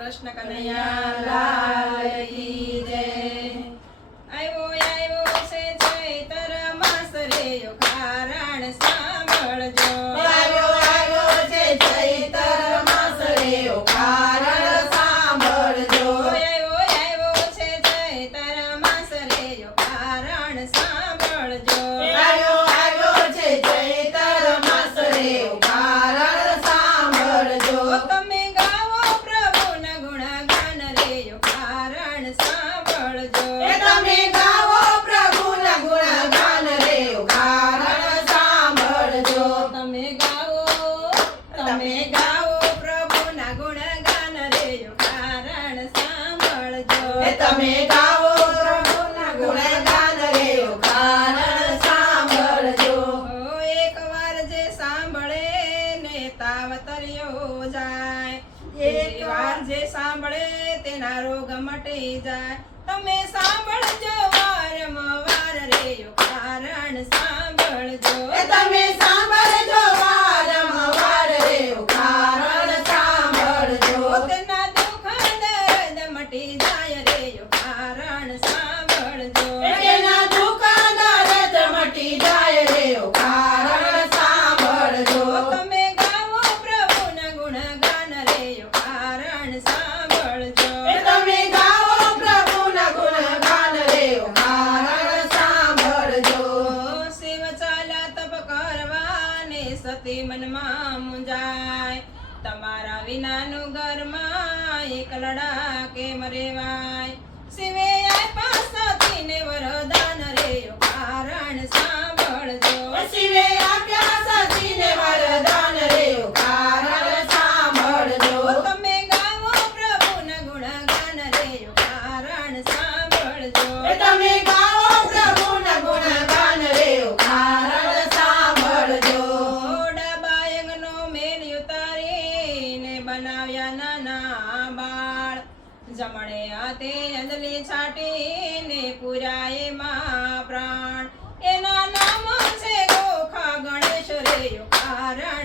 કૃષ્ણ કનૈયા લાલ સાવતર્યો જાય. એક વાર જે સાંભળે તેના રોગ મટી જાય. તમે સાંભળજો વારમ વાર રે કારણ સાંભળજો. તમે સાંભળ વળજો શિવે આપ્યા સાચીને વરદાન રેયો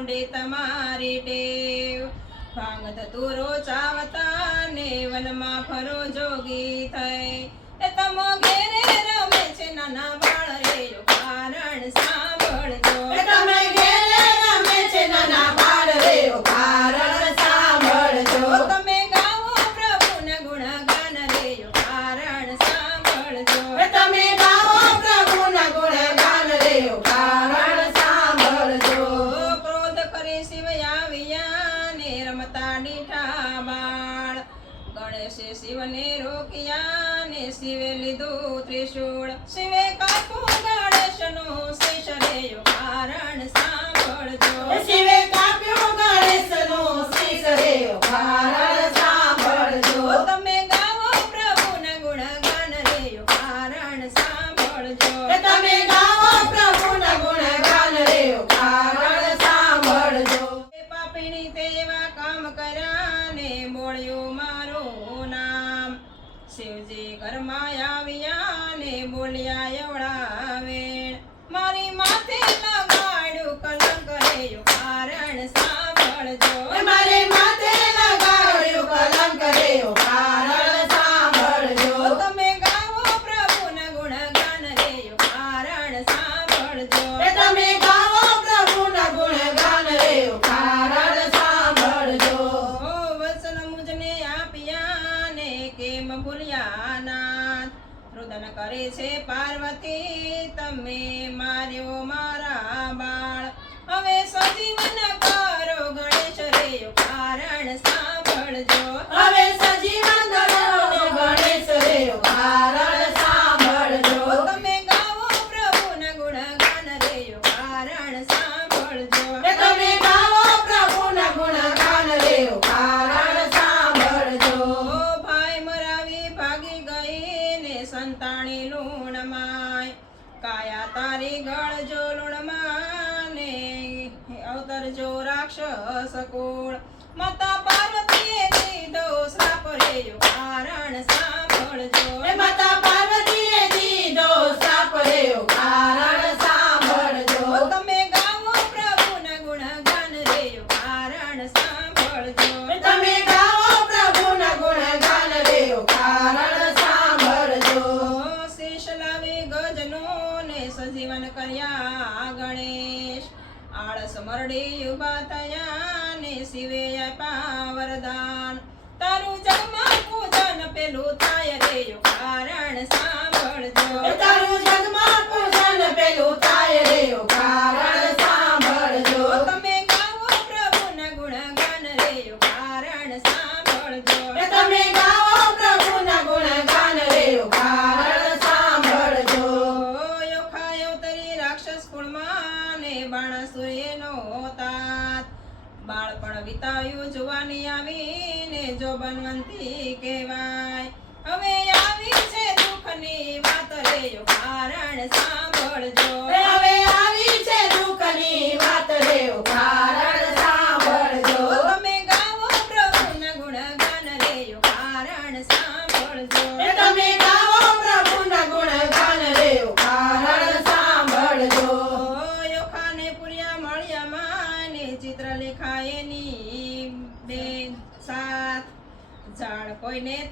ઊંડી તમારી ટેવ. ભાંગ થતું રોચાવતા ને વનમાં ફરો જોગી થઈ. એ તમો ઘેરે રમે છે નાના Renaissance.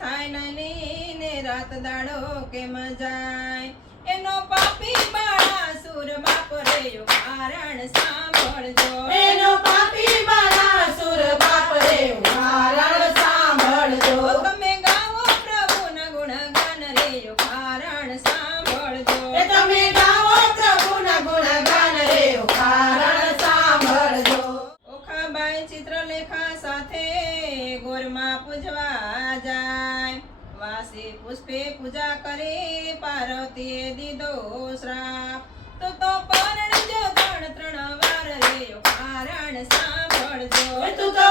થાય નની ને રાત દાડો કેમ જાય? એનો પાપી બાળા સુર બાપ રે કારણ સાંભળજો. એનો પાપી બાળા સુર બાપ રે કારણ સાંભળજો. તમે માં જાય. વાસી પુષ્પે પૂજા કરી પાર્વતીએ દીધો શ્રાપ. તો તો પરણ જો ત્રણ ત્રણ વાર રેયો કારણ સાંભળજો. તું તો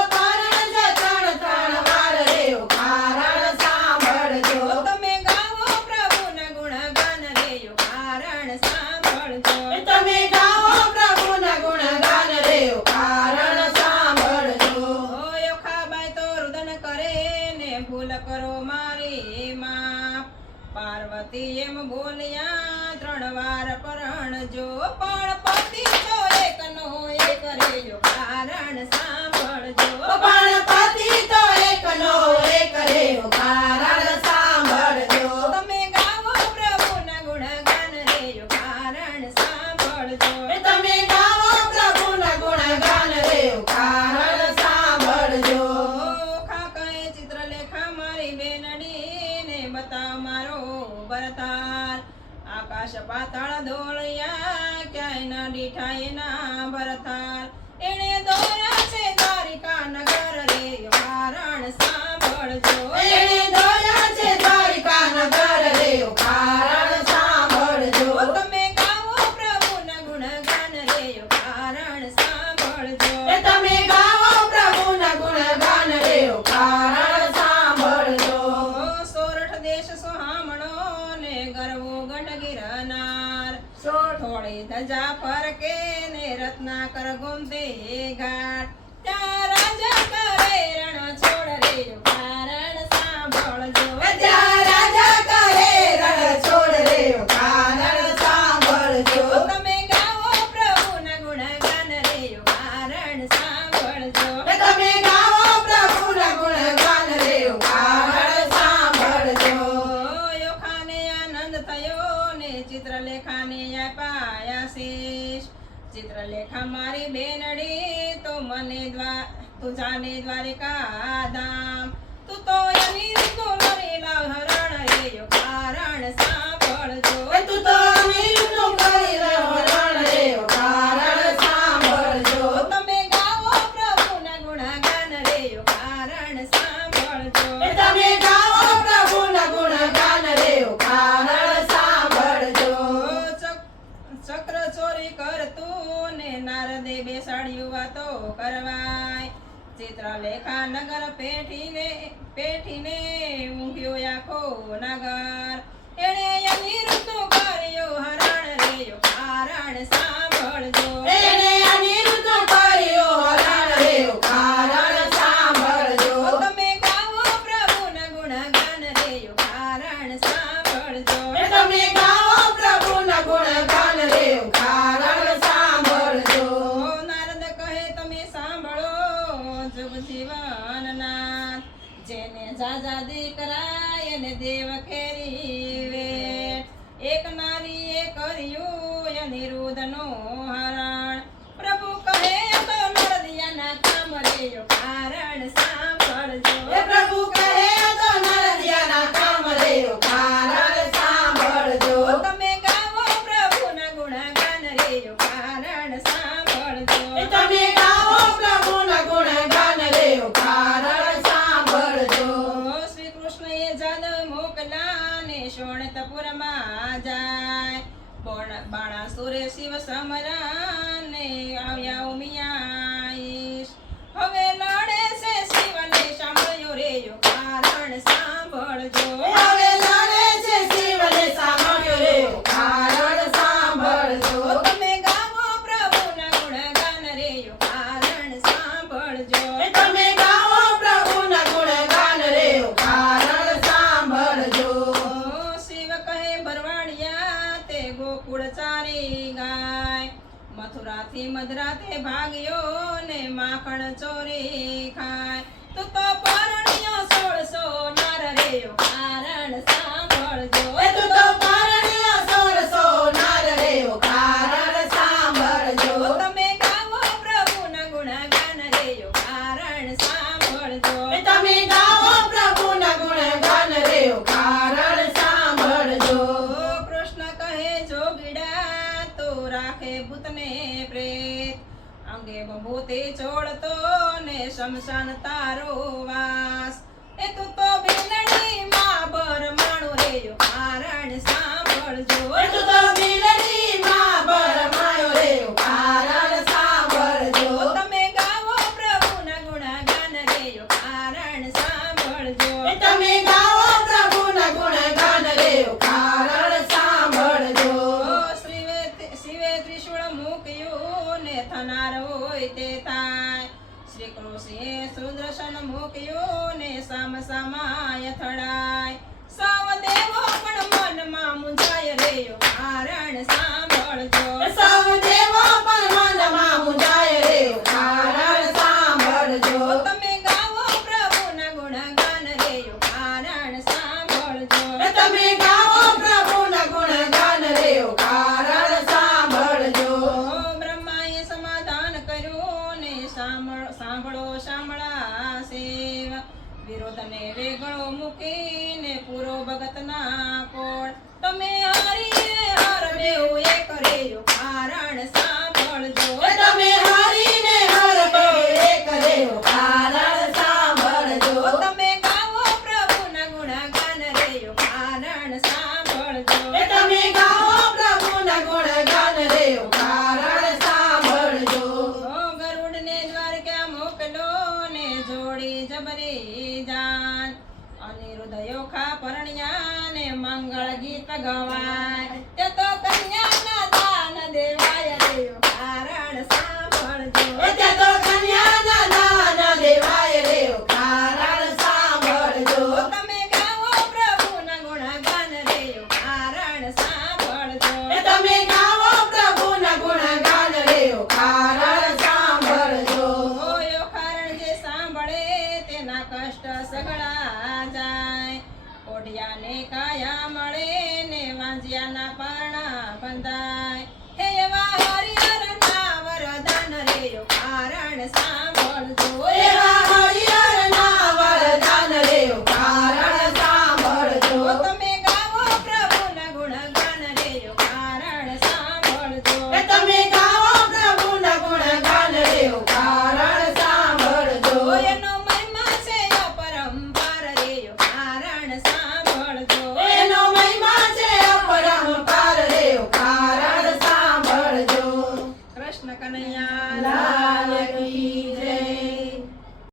તમે ગાવો પ્રભુના ગુણગાન રેયો કારણ સાંભળજો. કારણ સાંભળજો. ઓય રુદન કરે. ભૂલ કરો મારી પાર્વતી એમ બોલ્યા ત્રણ વાર પરણ જો પાર્વતી તો એક નો એક રેયો કારણ સાંભળજો. પાર્વતી તો એક નો એક રેયો કારણ સાંભળજો આકાશ પાતાળ દોળિયા ક્યાંય ન દીઠાય ના cara અને દ્વારિકા દા નું હરણ. પ્રભુ કહે તો નરદિયાના કામ રેયો. બાણા સુરે શિવ સમરા. ગોકુળચારી ગાય. મથુરાથી મધરાતે ભાગ્યો ને માખણ ચોરી ખાય. તો તો પરણ્યો સોળસો નર રે કારણ રાખે ભૂતને પ્રેત. અંગે બબૂતે છોડતો ને શમશાન તારો વાસ. એ તું તો બિલડી માં બરમાણું રે કારણ સાંભળજો. સમાયથળા